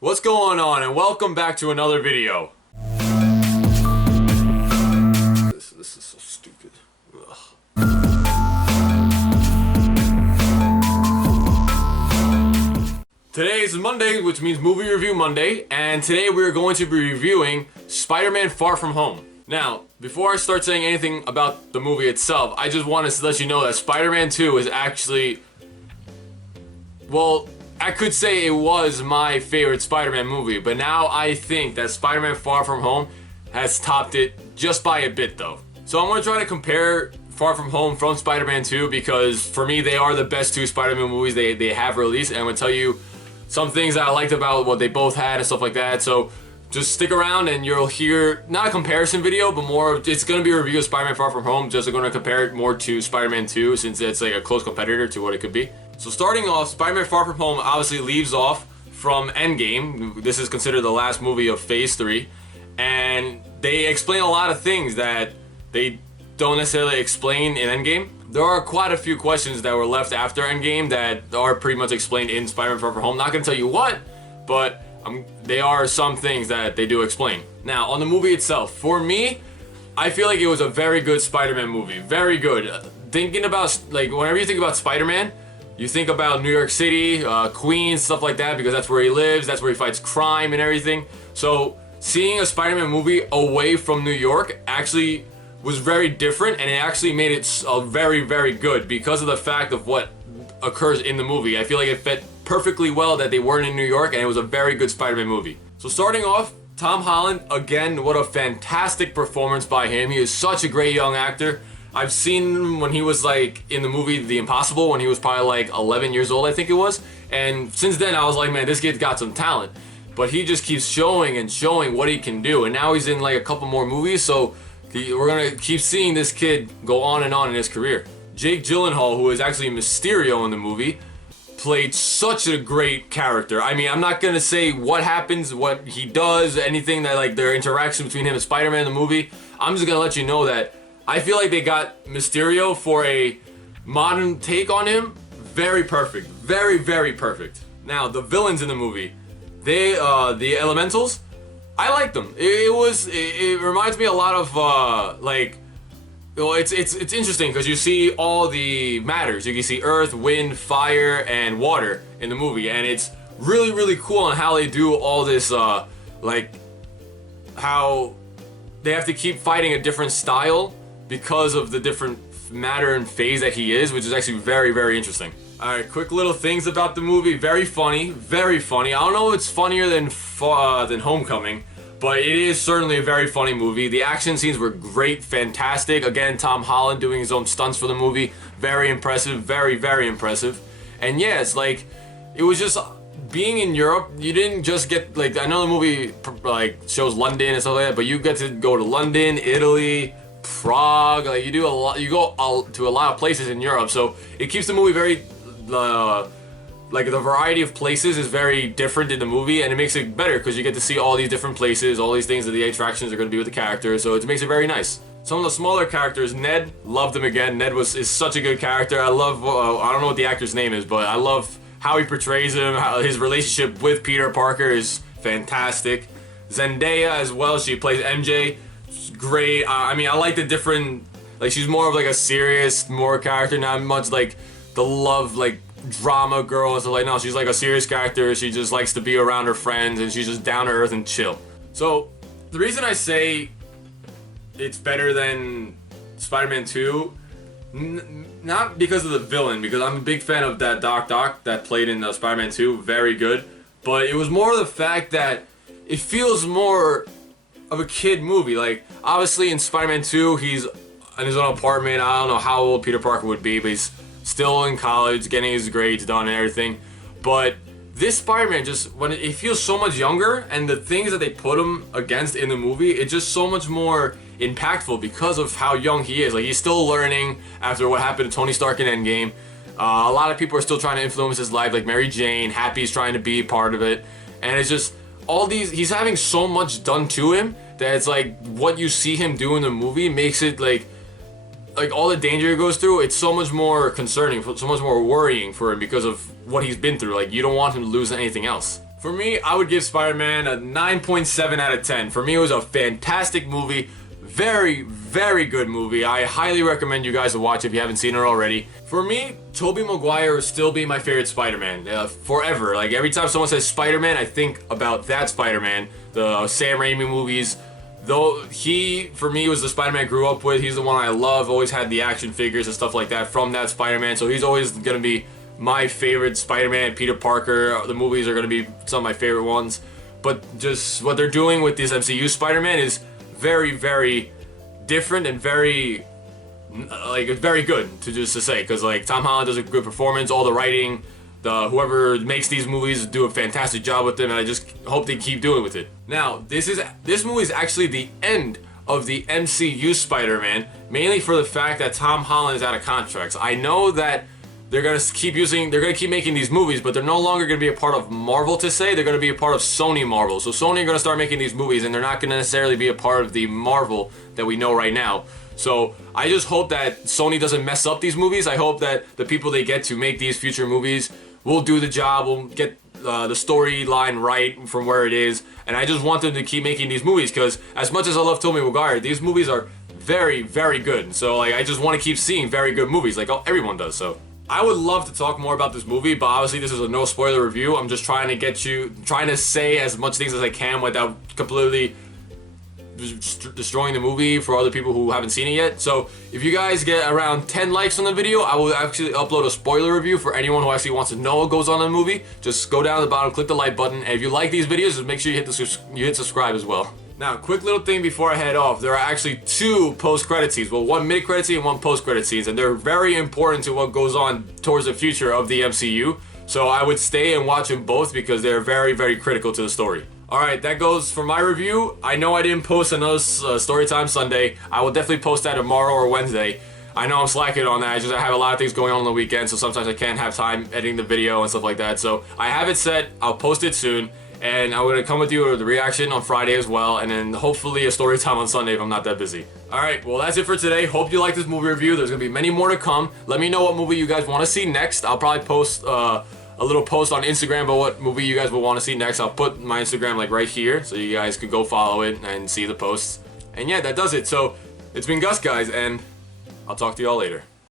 What's going on, and welcome back to another video. This is so stupid. Ugh. Today is Monday, which means Movie Review Monday, and today we're going to be reviewing Spider-Man Far From Home. Now, before I start saying anything about the movie itself, I just want to let you know that Spider-Man 2 is actually, well, I could say it was my favorite Spider-Man movie, but now I think that Spider-Man Far From Home has topped it just by a bit though. So I'm going to try to compare Far From Home from Spider-Man 2 because for me they are the best two Spider-Man movies they have released, and I'm going to tell you some things that I liked about what they both had and stuff like that. So just stick around and you'll hear, not a comparison video, but more, it's going to be a review of Spider-Man Far From Home, just going to compare it more to Spider-Man 2 since it's like a close competitor to what it could be. So starting off, Spider-Man Far From Home obviously leaves off from Endgame. This is considered the last movie of Phase 3. And they explain a lot of things that they don't necessarily explain in Endgame. There are quite a few questions that were left after Endgame that are pretty much explained in Spider-Man Far From Home. Not going to tell you what, but they are some things that they do explain. Now, on the movie itself, for me, I feel like it was a very good Spider-Man movie. Very good. Thinking about, like, whenever you think about Spider-Man, you think about New York City, Queens, stuff like that, because that's where he lives, that's where he fights crime and everything. So seeing a Spider-Man movie away from New York actually was very different, and it actually made it very, very good because of the fact of what occurs in the movie. I feel like it fit perfectly well that they weren't in New York, and it was a very good Spider-Man movie. So starting off, Tom Holland, again, what a fantastic performance by him. He is such a great young actor. I've seen him when he was like in the movie The Impossible when he was probably like 11 years old, I think it was. And since then I was like, man, this kid's got some talent. But he just keeps showing and showing what he can do. And now he's in like a couple more movies, so we're gonna keep seeing this kid go on and on in his career. Jake Gyllenhaal, who is actually Mysterio in the movie, played such a great character. I mean, I'm not gonna say what happens, what he does, anything that like their interaction between him and Spider-Man in the movie. I'm just gonna let you know that I feel like they got Mysterio for a modern take on him. Very perfect. Very, very perfect. Now, the villains in the movie, the Elementals, I like them. It reminds me a lot of, it's interesting because you see all the matters. You can see earth, wind, fire, and water in the movie. And it's really, really cool on how they do all this, how they have to keep fighting a different style because of the different matter and phase that he is, which is actually very, very interesting. Alright, quick little things about the movie. Very funny, very funny. I don't know if it's funnier than Homecoming, but it is certainly a very funny movie. The action scenes were great, fantastic. Again, Tom Holland doing his own stunts for the movie. Very impressive, very, very impressive. And yeah, it's like, it was just being in Europe. You didn't just get, like, I know the movie like shows London and stuff like that, but you get to go to London, Italy, Prague, like you go to a lot of places in Europe, so it keeps the movie very like the variety of places is very different in the movie, and it makes it better because you get to see all these different places, all these things that the attractions are going to be with the characters, so it makes it very nice. Some of the smaller characters, Ned, loved him again. Ned is such a good character. I love I don't know what the actor's name is, but I love how he portrays him. How his relationship with Peter Parker is fantastic. Zendaya as well, she plays MJ. Great. I mean, I like the different, like, she's more of like a serious more character, not much like the love like drama girl and stuff. Like, no, she's like a serious character. She just likes to be around her friends and she's just down to earth and chill. So the reason I say it's better than Spider-Man 2, not because of the villain, because I'm a big fan of that Doc that played in Spider-Man 2, very good, but it was more the fact that it feels more of a kid movie. Like, obviously in Spider-Man 2, he's in his own apartment. I don't know how old Peter Parker would be, but he's still in college, getting his grades done and everything. But this Spider-Man, just when it feels so much younger, and the things that they put him against in the movie, it's just so much more impactful because of how young he is. Like, he's still learning after what happened to Tony Stark in Endgame. A lot of people are still trying to influence his life, like Mary Jane. Happy's trying to be part of it, and it's just all these, he's having so much done to him that it's like what you see him do in the movie makes it like all the danger he goes through, it's so much more concerning, so much more worrying for him because of what he's been through. Like, you don't want him to lose anything else. For me, I would give Spider-Man a 9.7 out of 10. For me, it was a fantastic movie. Very, very good movie. I highly recommend you guys to watch if you haven't seen it already. For me, Tobey Maguire will still be my favorite Spider-Man forever. Like, every time someone says Spider-Man, I think about that Spider-Man, the Sam Raimi movies. Though he, for me, was the Spider-Man I grew up with. He's the one I love. Always had the action figures and stuff like that from that Spider-Man. So he's always going to be my favorite Spider-Man. Peter Parker, the movies are going to be some of my favorite ones. But just what they're doing with this MCU Spider-Man is very, very different and very, like, very good to say. Because, like, Tom Holland does a good performance. All the writing, whoever makes these movies do a fantastic job with them, and I just hope they keep doing with it. Now, this movie is actually the end of the MCU Spider-Man, mainly for the fact that Tom Holland is out of contracts. I know that they're gonna keep making these movies, but they're no longer gonna be a part of Marvel to say. They're gonna be a part of Sony Marvel. So Sony are gonna start making these movies, and they're not gonna necessarily be a part of the Marvel that we know right now. So I just hope that Sony doesn't mess up these movies. I hope that the people they get to make these future movies will do the job, will get the storyline right from where it is, and I just want them to keep making these movies, because as much as I love Tobey Maguire, these movies are very, very good. So, like, I just want to keep seeing very good movies, like everyone does. So I would love to talk more about this movie, but obviously this is a no spoiler review. I'm just trying to say as much things as I can without completely destroying the movie for other people who haven't seen it yet. So if you guys get around 10 likes on the video, I will actually upload a spoiler review for anyone who actually wants to know what goes on in the movie. Just go down to the bottom, click the like button, and if you like these videos, just make sure you hit subscribe as well. Now, quick little thing before I head off. There are actually 2 post-credit scenes. Well, 1 mid-credit scene and 1 post-credit scenes, and they're very important to what goes on towards the future of the MCU. So I would stay and watch them both because they're very, very critical to the story. Alright, that goes for my review. I know I didn't post another Storytime Sunday. I will definitely post that tomorrow or Wednesday. I know I'm slacking on that. I have a lot of things going on the weekend, so sometimes I can't have time editing the video and stuff like that. So I have it set. I'll post it soon. And I'm going to come with you with the reaction on Friday as well. And then hopefully a story time on Sunday if I'm not that busy. Alright, well that's it for today. Hope you like this movie review. There's going to be many more to come. Let me know what movie you guys want to see next. I'll probably post a little post on Instagram about what movie you guys will want to see next. I'll put my Instagram like right here so you guys can go follow it and see the posts. And yeah, that does it. So it's been Gus, guys, and I'll talk to y'all later.